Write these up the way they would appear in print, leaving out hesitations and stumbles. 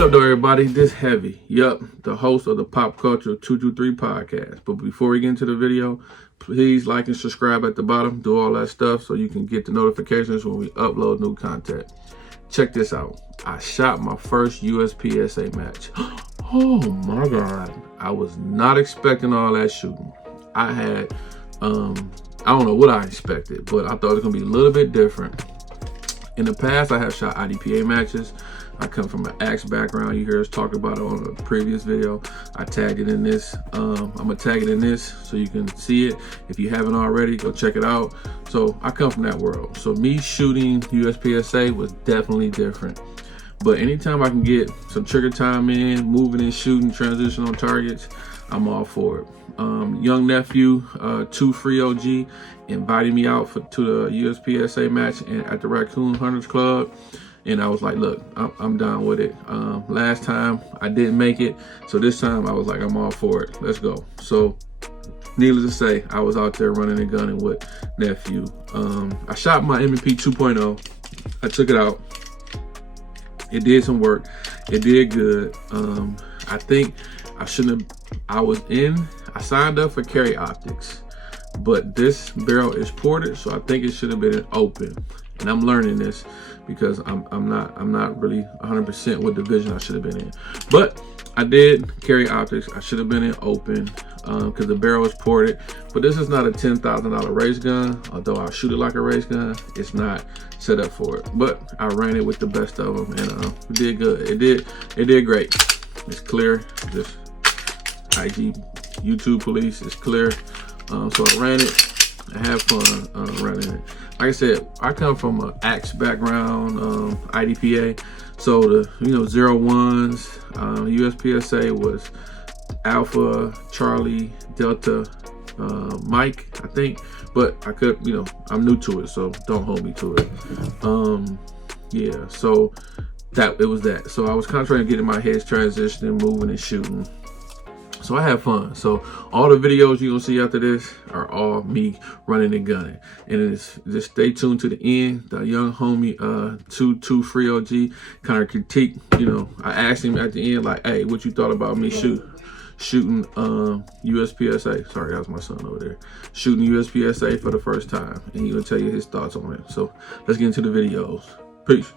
What up, though, everybody? This Heavy. Yup, the host of the Pop Culture 223 podcast. But before we get into the video, please like and subscribe at the bottom. Do all that stuff so you can get the notifications when we upload new content. Check this out. I shot my first USPSA match. Oh my God. I was not expecting all that shooting. I had, I don't know what I expected, but I thought it was going to be a little bit different. In the past, I have shot IDPA matches. I come from an axe background. You hear us talk about it on a previous video. I tagged it in this. I'm gonna tag it in this so you can see it. If you haven't already, go check it out. So I come from that world. So me shooting USPSA was definitely different. But anytime I can get some trigger time in, moving and shooting, transition on targets, I'm all for it. Young nephew, FreeFreeOG, invited me out to the USPSA match at the Raccoon Hunters Club. And I was like, look, I'm down with it. Last time I didn't make it. So this time I was like, I'm all for it. Let's go. So needless to say, I was out there running and gunning with nephew. I shot my M&P 2.0. I took it out. It did some work. It did good. I think I shouldn't have, I signed up for carry optics, but this barrel is ported. So I think it should have been open. And I'm learning this because I'm not really 100% with the vision I should have been in. But I did carry optics. I should have been in open because the barrel is ported. But this is not a $10,000 race gun. Although I shoot it like a race gun, it's not set up for it. But I ran it with the best of them, and it did good. It did great. It's clear. This IG YouTube police is clear. So I ran it. I had fun running it. Like I said, I come from an axe background, IDPA. So the 01s, USPSA was Alpha, Charlie, Delta, Mike, I think. But I could, I'm new to it, so don't hold me to it. Yeah, so it was that. So I was kind of trying to get in my head transitioning, moving and shooting. So I had fun. So all the videos you're gonna see after this are all me running and gunning. And it's just stay tuned to the end. The young homie FreeFreeOG kind of critique, I asked him at the end, like, hey, what you thought about me shooting USPSA? Sorry, that was my son over there. Shooting USPSA for the first time. And he will tell you his thoughts on it. So let's get into the videos. Peace.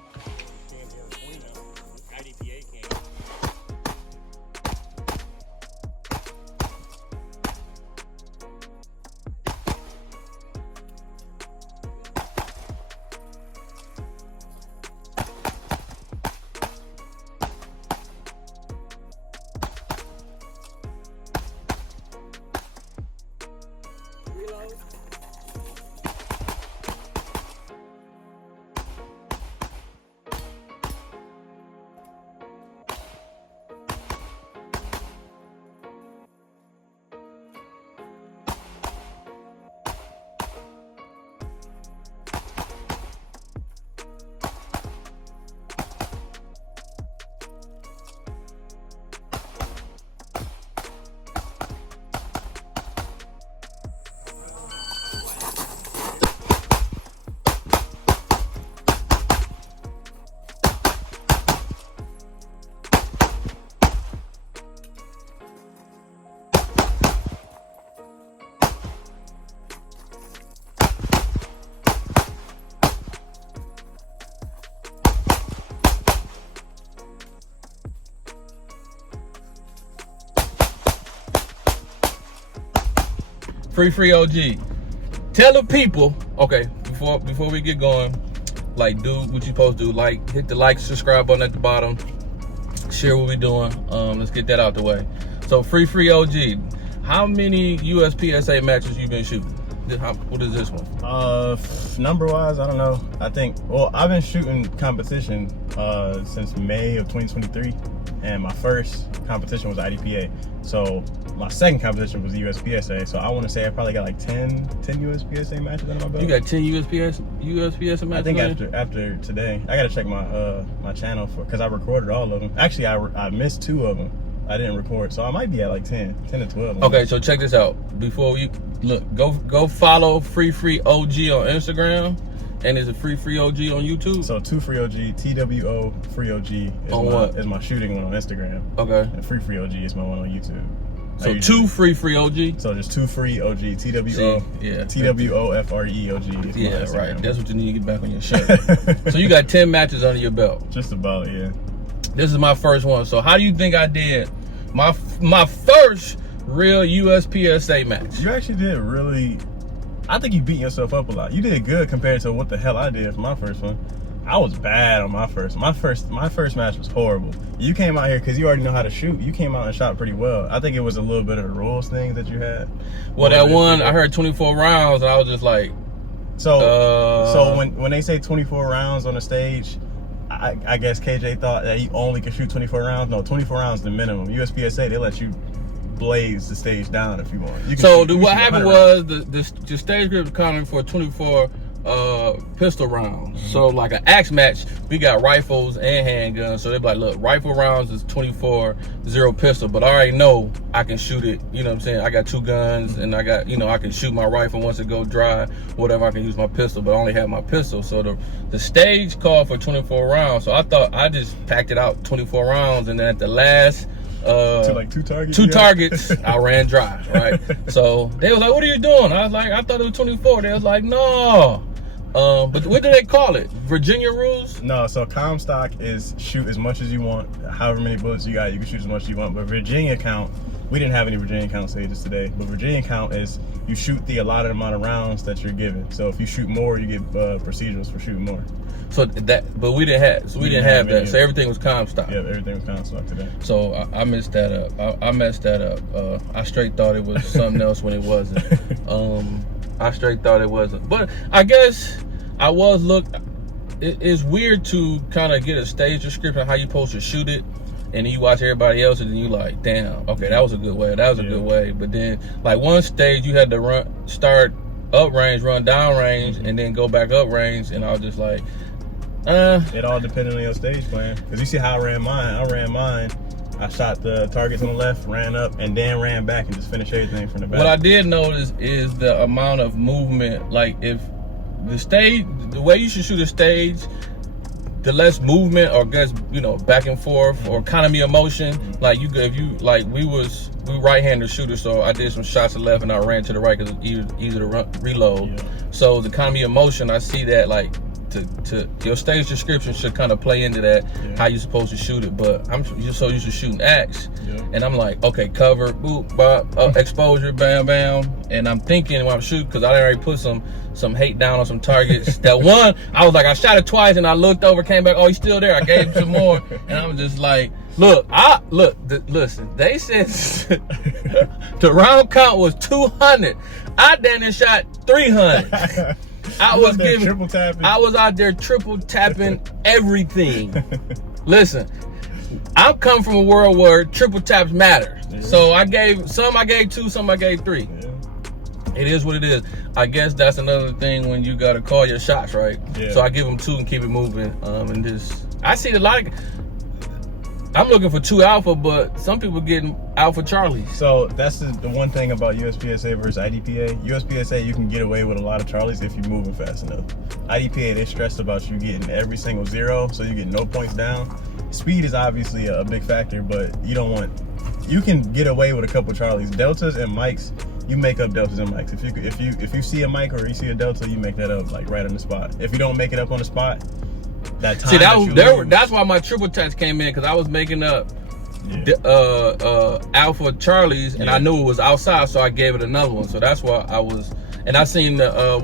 FreeFreeOG, tell the people, okay, before we get going, like, do what you're supposed to do. Like, hit the like, subscribe button at the bottom, share what we're doing. Let's get that out the way. So FreeFreeOG, how many USPSA matches you been shooting? What is this one? Number wise, I don't know. I think, well, I've been shooting competition since May of 2023, and my first competition was IDPA. So my second competition was the USPSA. So I want to say I probably got like 10 USPSA matches under my belt. You got 10 USPSA matches? I think after today, I got to check my my channel because I recorded all of them. Actually, I missed 2 of them. I didn't record, so I might be at like 10 to 12. Okay, so check this out. Before you look, go follow FreeFreeOG on Instagram. And is it FreeFreeOG on YouTube? So 2 FreeOG, TWO FreeOG is my shooting one on Instagram. Okay. And FreeFreeOG is my one on YouTube. So 2 FreeFreeOG? So just 2 FreeOG, TWOFREOG. Yeah, right. That's what you need to get back on your shirt. So you got 10 matches under your belt. Just about, yeah. This is my first one. So how do you think I did my first real USPSA match? You actually did really, I think you beat yourself up a lot. You did good compared to what the hell I did for my first one. I was bad on my first. My first match was horrible. You came out here because you already know how to shoot. You came out and shot pretty well. I think it was a little bit of the rules thing that you had. Well, that one, I heard 24 rounds, and I was just like... So when they say 24 rounds on the stage, I guess KJ thought that you only could shoot 24 rounds. No, 24 rounds is the minimum. USPSA, they let you blaze the stage down if you want. What happened was the stage group accounted for 24 pistol rounds. Mm-hmm. So like an axe match, we got rifles and handguns. So they're like, look, rifle rounds is 24, 0 pistol, but I already know I can shoot it. You know what I'm saying? I got 2 guns and I got, I can shoot my rifle once it go dry, whatever. I can use my pistol, but I only have my pistol. So the stage called for 24 rounds. So I thought I just packed it out 24 rounds, and then at the last to like 2 targets. 2 targets, I ran dry, right? So they was like, what are you doing? I was like, I thought it was 24. They was like, no. But what do they call it? Virginia rules? No, so Comstock is shoot as much as you want. However many bullets you got, you can shoot as much as you want. But Virginia count, we didn't have any Virginia count stages today. But Virginia count is you shoot the allotted amount of rounds that you're given. So if you shoot more, you get procedurals for shooting more. So but we didn't have that. So everything was Comstock. Yeah, everything was Comstock today. So I messed that up. I messed that up. I straight thought it was something else when it wasn't. I straight thought it wasn't. But I guess I was it's weird to kind of get a stage description of how you're supposed to shoot it, and then you watch everybody else and then you like, damn, okay, that was a good way. That was a good way. But then like one stage you had to start up range, run down range, and then go back up range, and I was just like, it all depended on your stage plan. Because you see how I ran mine. I shot the targets on the left, ran up, and then ran back and just finished everything from the back. What I did notice is the amount of movement. Like if the way you should shoot a stage, the less movement or gets back and forth or economy of motion. Like we right-handed shooters, so I did some shots to the left and I ran to the right because it's easy to reload. Yeah. So the economy of motion, I see that like. To your stage description should kind of play into that, how you're supposed to shoot it. But I'm just so used to shooting axe, and I'm like, okay, cover, boop, bop, exposure, bam, bam, and I'm thinking when I'm shooting, because I already put some hate down on some targets. That one, I was like, I shot it twice, and I looked over, came back, oh, he's still there. I gave him some more, and I'm just like, listen, they said the round count was 200. I then shot 300. I was out there triple tapping everything. Listen, I'm coming from a world where triple taps matter. Yeah. So I gave 2, some I gave 3. Yeah. It is what it is. I guess that's another thing when you gotta call your shots, right? Yeah. So I give them 2 and keep it moving. And this, I see a lot of. I'm looking for 2 alpha, but some people getting alpha Charlies. So that's the one thing about USPSA versus IDPA. USPSA, you can get away with a lot of Charlies if you're moving fast enough. IDPA, they're stressed about you getting every single 0, so you get no points down. Speed is obviously a big factor, but you can get away with a couple Charlies. Deltas and mics, you make up deltas and mics. If you see a mic or you see a delta, you make that up like right on the spot. If you don't make it up on the spot, that time that's why my triple taps came in, because I was making up alpha Charlies, and I knew it was outside, so I gave it another one. So that's why I was, and I seen a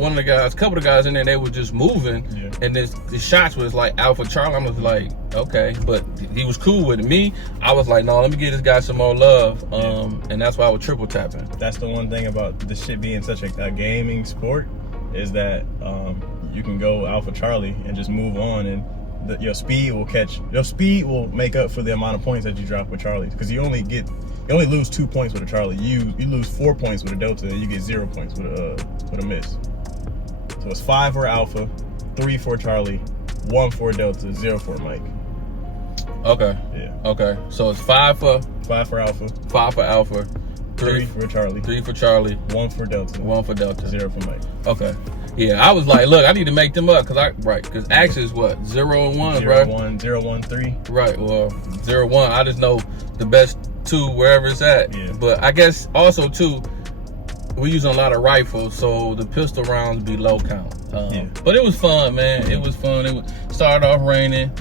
couple of guys in there, they were just moving, and the shots was like alpha Charlie. I was like, okay, but he was cool with it. Me, I was like, no, let me give this guy some more love, and that's why I was triple tapping. That's the one thing about this shit being such a gaming sport, is that you can go alpha Charlie and just move on, and your speed will make up for the amount of points that you drop with Charlies, because you only lose 2 points with a Charlie. You lose 4 points with a delta, and you get 0 points with a miss. So it's 5 for alpha, 3 for Charlie, 1 for delta, 0 for Mike. Okay. Yeah. Okay. So it's 5 for alpha, 5 for alpha, 3 for Charlie, 3 for Charlie, 1 for delta, 1 for delta, 0 for Mike. Okay. Yeah, I was like, look, I need to make them up because Axe is what 0 and 1, right? 0 1 3. Right. Well, 0 1. I just know the best 2 wherever it's at. Yeah. But I guess also too, we're using a lot of rifles, so the pistol rounds be low count. But it was fun, man. It was fun. Started off raining.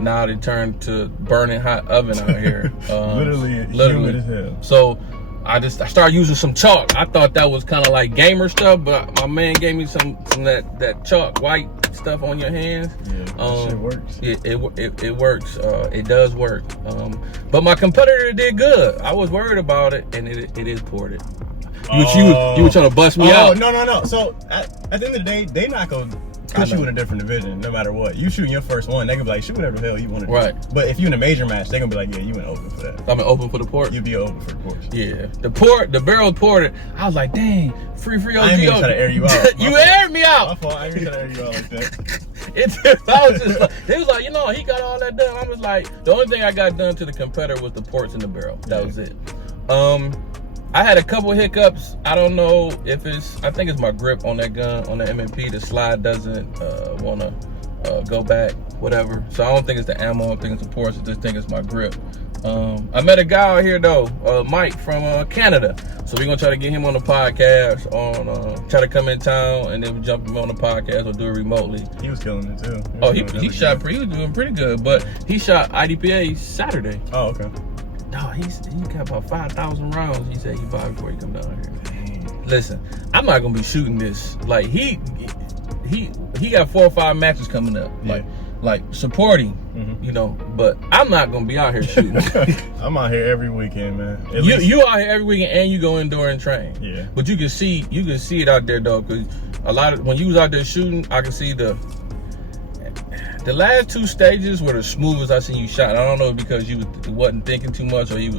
Now it turned to burning hot oven out here. Literally humid as hell. So I started using some chalk. I thought that was kind of like gamer stuff, but my man gave me some that chalk white stuff on your hands. Yeah, that shit works. It works. It does work. But my competitor did good. I was worried about it, and it is ported. You were trying to bust me out. No. So at the end of the day, they not gonna put you in a different division no matter what. You shooting your first one, they gonna be like, shoot whatever the hell you want to do. Right. But if you in a major match, they gonna be like, yeah, you went open for that. I'm open for the port. You'd be open for the port. Yeah. The barrel ported. I was like, dang, FreeFreeOG. I ain't even trying to air you out. You aired me out. My fault. I ain't even trying to air you out like that. I was just like, they was like, he got all that done. I was like, the only thing I got done to the competitor was the ports and the barrel. That was it. I had a couple hiccups. I don't know if I think it's my grip on that gun, on the M&P. The slide doesn't want to go back, whatever. So I don't think it's the ammo. I think it's the ports. I just think it's my grip. I met a guy out here though, Mike from Canada. So we're gonna try to get him on the podcast, try to come in town and then jump him on the podcast or do it remotely. He was killing it too. He was doing pretty good, but he shot IDPA Saturday. Oh, okay. No, he got about 5,000 rounds. He said he bought before he come down here. Dang. Listen, I'm not gonna be shooting this. Like he got 4 or 5 matches coming up. Yeah. Like supporting, but I'm not gonna be out here shooting. I'm out here every weekend, man. You out here every weekend and you go indoor and train. Yeah. But you can see it out there though, because when you was out there shooting, I can see the last 2 stages were the smoothest I seen you shot. I don't know because you wasn't thinking too much or you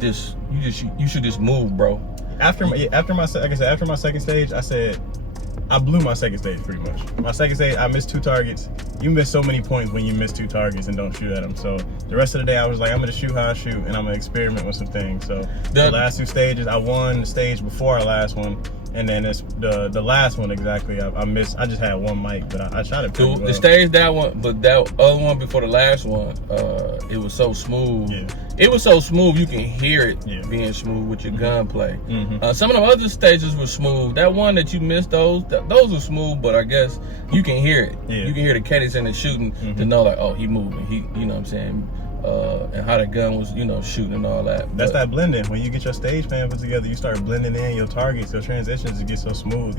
should just move, bro. After my second stage, I blew my second stage pretty much. My second stage, I missed 2 targets. You miss so many points when you miss 2 targets and don't shoot at them. So the rest of the day, I was like, I'm gonna shoot how I shoot, and I'm gonna experiment with some things. So the last 2 stages, I won the stage before our last one, and then it's the last one exactly. I missed. I just had 1 mic, but I shot it pretty well. The stage that one, but that other one before the last one, it was so smooth. Yeah. It was so smooth you can hear it being smooth with your gunplay. Some of the other stages were smooth. That one that you missed, those were smooth, but I guess you can hear it. Yeah. You can hear the cadence in the shooting to know like, oh, he moving. He, you know what I'm saying? And how the gun was, shooting and all that. That's that blending. When you get your stage plan put together, you start blending in your targets, your transitions get so smooth.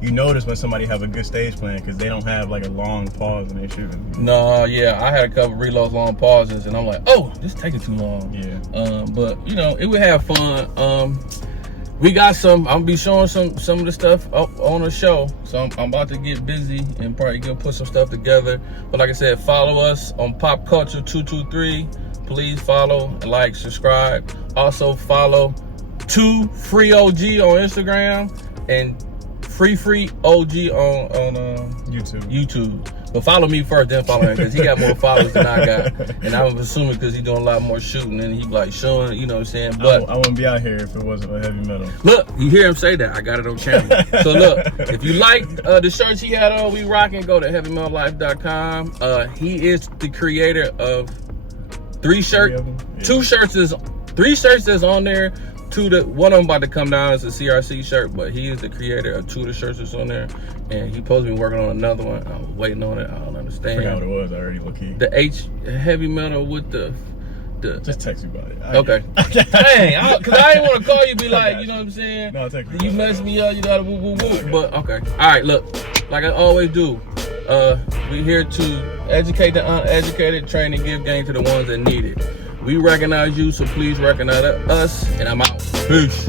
You notice when somebody have a good stage plan because they don't have like a long pause when they're shooting. No, yeah, I had a couple reloads, long pauses, and I'm like, oh, this is taking too long. Yeah. But it would have fun. We got I'm gonna be showing some of the stuff on the show. So I'm about to get busy and probably go put some stuff together. But like I said, follow us on Pop Culture 223. Please follow, like, subscribe. Also follow FreeFreeOG on Instagram and FreeFreeOG on YouTube. But follow me first, then follow him, because he got more followers than I got. And I'm assuming because he's doing a lot more shooting and he like showing, you know what I'm saying? But I wouldn't be out here if it wasn't a heavy metal. Look, you hear him say that. I got it on camera. So look, if you like the shirts he had on, we rocking, go to heavymetallife.com. He is the creator of 3 shirts. 2 shirts is 3 shirts that's on there. One of them about to come down as a CRC shirt, but he is the creator of 2 of the shirts that's on there, and he supposed to be working on another one. I'm waiting on it. I don't understand. I forgot what it was already, low-key. The heavy metal with the just text you about it. Okay. Dang, because I didn't want to call you, be like, you know what I'm saying? No, text me. You messed me up. You gotta woo woo woo. But okay. All right. Look, like I always do. We're here to educate the uneducated, train and give game to the ones that need it. We recognize you, so please recognize us, and I'm out. Peace.